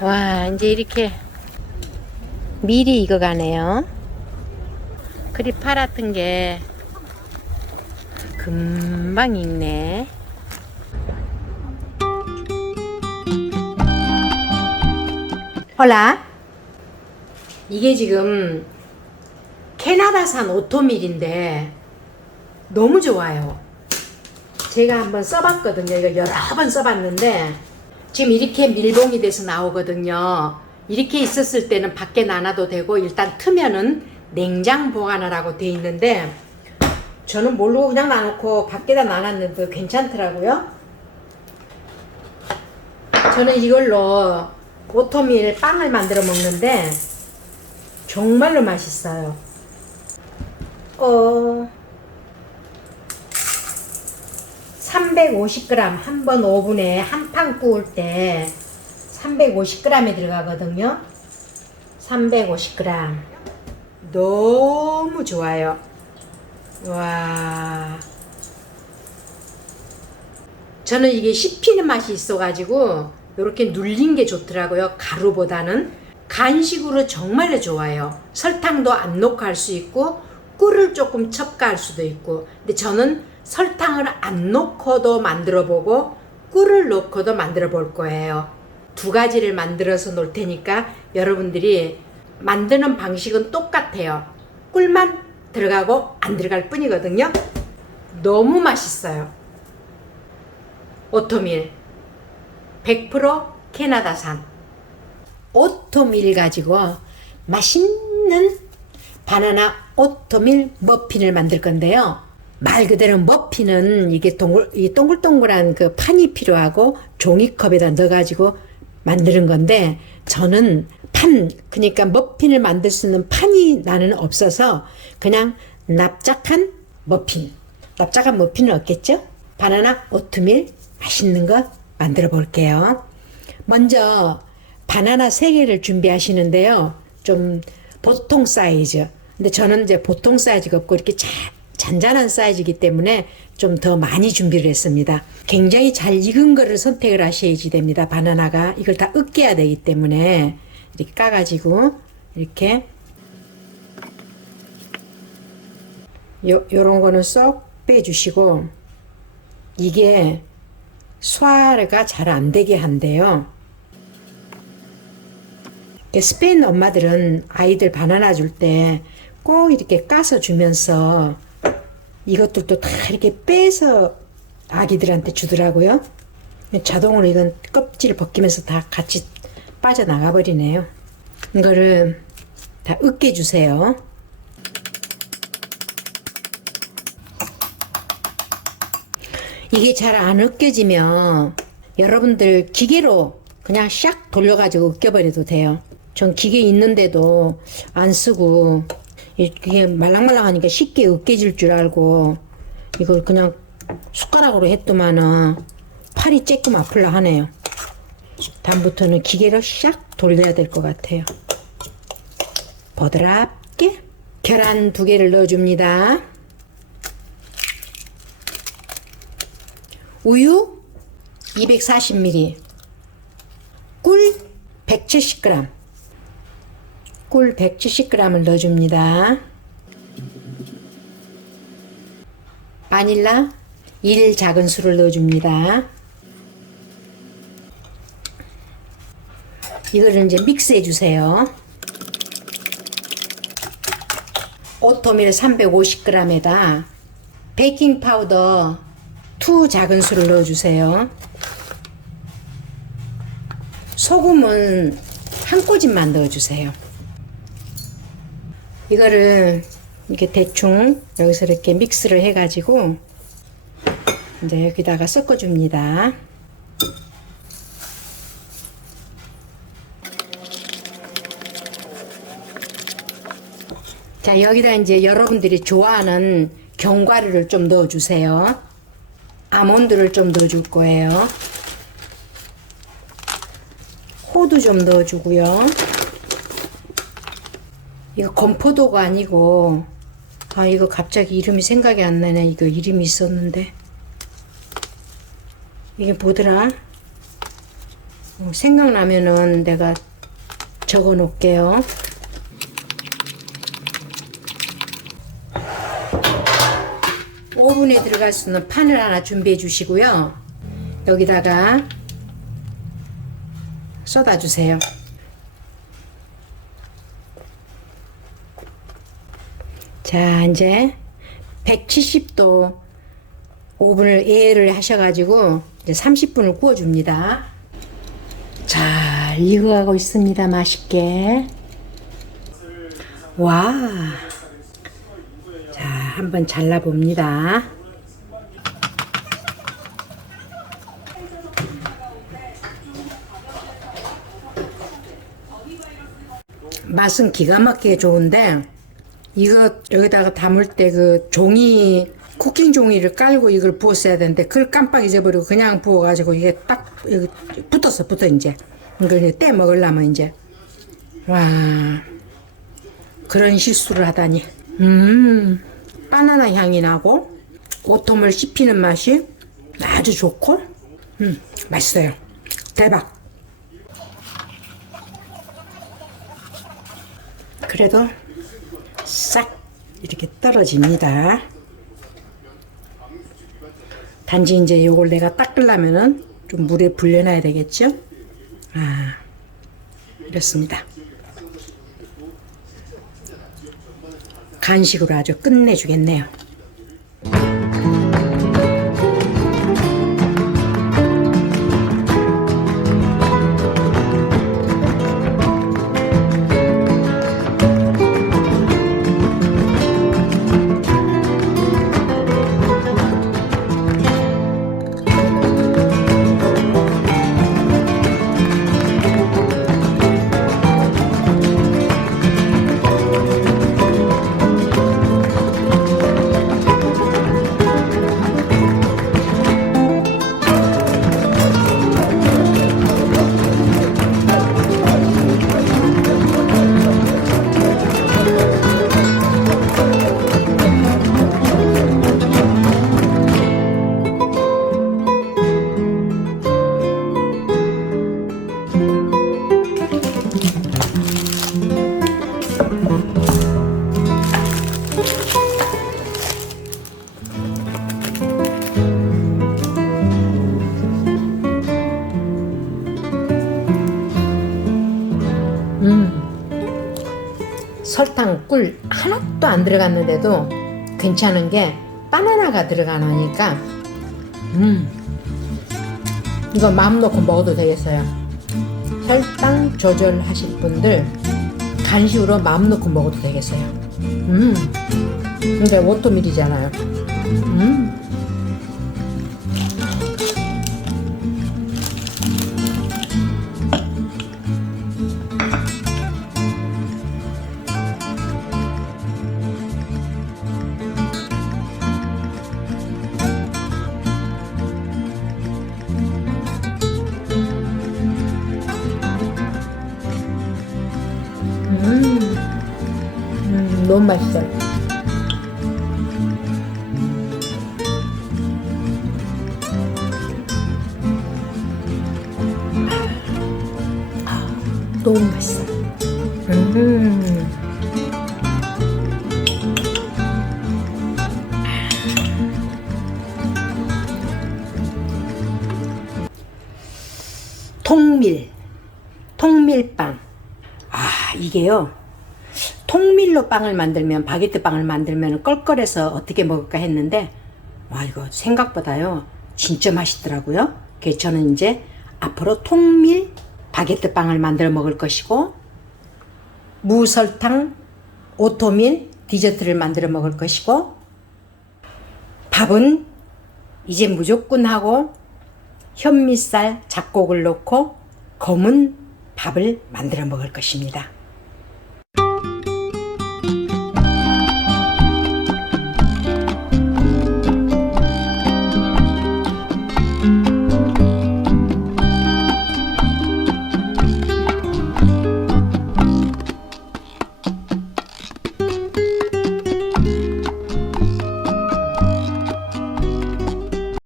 와, 이제 이렇게 미리 익어가네요. 그리 파랗던 게 금방 익네. 헐라. 이게 지금 캐나다산 오토밀인데 너무 좋아요. 제가 한번 써봤거든요. 이거 여러 번 써봤는데 지금 이렇게 밀봉이 돼서 나오거든요. 이렇게 있었을 때는 밖에 놔놔도 되고 일단 트면은 냉장 보관하라고 돼 있는데 저는 모르고 그냥 놔놓고 밖에다 놔놨는데 괜찮더라고요. 저는 이걸로 오토밀 빵을 만들어 먹는데 정말로 맛있어요. 어, 350g 한 번 오븐에 한 판 구울 때 350g이 들어가거든요. 350g. 너무 좋아요. 와. 저는 이게 씹히는 맛이 있어가지고 이렇게 눌린 게 좋더라고요. 가루보다는 간식으로 정말로 좋아요. 설탕도 안 넣고 할수 있고 꿀을 조금 첨가할 수도 있고. 근데 저는 설탕을 안 넣고도 만들어 보고 꿀을 넣고도 만들어 볼 거예요. 두 가지를 만들어서 놓을 테니까 여러분들이 만드는 방식은 똑같아요. 꿀만 들어가고 안 들어갈 뿐이거든요. 너무 맛있어요. 오토밀 100% 캐나다산 오토밀 가지고 맛있는 바나나 오토밀 머핀을 만들 건데요. 말 그대로 머핀은 이게 동글, 이 동글동글한 그 판이 필요하고 종이컵에다 넣어가지고 만드는 건데 저는 판, 그러니까 머핀을 만들 수 있는 판이 나는 없어서 그냥 납작한 머핀. 납작한 머핀은 없겠죠? 바나나 오트밀 맛있는 거 만들어 볼게요. 먼저 바나나 3개를 준비하시는데요. 좀 보통 사이즈. 근데 저는 이제 보통 사이즈가 없고 이렇게 자, 잔잔한 사이즈이기 때문에 좀 더 많이 준비를 했습니다. 굉장히 잘 익은 거를 선택을 하셔야지 됩니다. 바나나가 이걸 다 으깨야 되기 때문에 이렇게 까가지고 이렇게 요, 요런 거는 쏙 빼주시고 이게 소화가 잘 안 되게 한대요. 스페인 엄마들은 아이들 바나나 줄 때 꼭 이렇게 까서 주면서 이것들도 다 이렇게 빼서 아기들한테 주더라고요. 자동으로 이건 껍질 벗기면서 다 같이 빠져나가 버리네요. 이거를 다 으깨 주세요. 이게 잘 안 으깨지면 여러분들 기계로 그냥 샥 돌려가지고 으깨버려도 돼요. 전 기계 있는데도 안 쓰고 이게 말랑말랑하니까 쉽게 으깨질 줄 알고 이걸 그냥 숟가락으로 했더만은 팔이 조금 아플라 하네요. 다음부터는 기계로 샥 돌려야 될 것 같아요. 버드랍게 계란 두 개를 넣어줍니다. 우유 240ml, 꿀 170g, 꿀 170g을 넣어줍니다. 바닐라 1 작은 술을 넣어줍니다. 이거를 이제 믹스해 주세요. 오토밀 350g에다 베이킹 파우더 2 작은 술을 넣어 주세요. 소금은 한 꼬집만 넣어 주세요. 이거를 이렇게 대충 여기서 이렇게 믹스를 해 가지고 이제 여기다가 섞어 줍니다. 자, 여기다 이제 여러분들이 좋아하는 견과류를 좀 넣어 주세요. 아몬드를 좀 넣어 줄 거예요. 호두 좀 넣어 주고요. 이거 건포도가 아니고 아 이거 갑자기 이름이 생각이 안 나네. 이거 이름이 있었는데 이게 뭐더라? 어, 생각나면은 내가 적어 놓을게요. 오븐에 들어갈 수 있는 판을 하나 준비해 주시고요. 여기다가 쏟아 주세요. 자, 이제 170도 오븐을 예를 하셔가지고 이제 30분을 구워줍니다. 잘 익어가고 있습니다. 맛있게. 와. 자, 한번 잘라봅니다. 맛은 기가 막히게 좋은데 이거 여기다가 담을 때 그 종이 쿠킹 종이를 깔고 이걸 부었어야 되는데 그걸 깜빡 잊어버리고 그냥 부어가지고 이게 딱 여기 붙었어 붙어 이제. 이걸 이제 떼 먹으려면 이제. 와 그런 실수를 하다니. 음 바나나 향이 나고 오tom을 씹히는 맛이 아주 좋고 음 맛있어요. 대박. 그래도 싹 이렇게 떨어집니다. 단지 이제 요걸 내가 닦으려면은 좀 물에 불려놔야 되겠죠? 아, 이렇습니다. 간식으로 아주 끝내주겠네요. 설탕, 꿀 하나도 안 들어갔는데도 괜찮은 게 바나나가 들어가니까 음 이거 마음 놓고 먹어도 되겠어요. 혈당 조절하실 분들 간식으로 마음 놓고 먹어도 되겠어요. 음 근데 오토밀이잖아요. 음 음, 맛있어. 아, 너무 맛있어. 음. 통밀, 통밀빵. 아, 이게요. 통밀로 빵을 만들면 바게트 빵을 만들면 껄껄해서 어떻게 먹을까 했는데 와 이거 생각보다요 진짜 맛있더라고요. 그래서 저는 이제 앞으로 통밀 바게트 빵을 만들어 먹을 것이고 무설탕 오토밀 디저트를 만들어 먹을 것이고 밥은 이제 무조건 하고 현미쌀 잡곡을 넣고 검은 밥을 만들어 먹을 것입니다.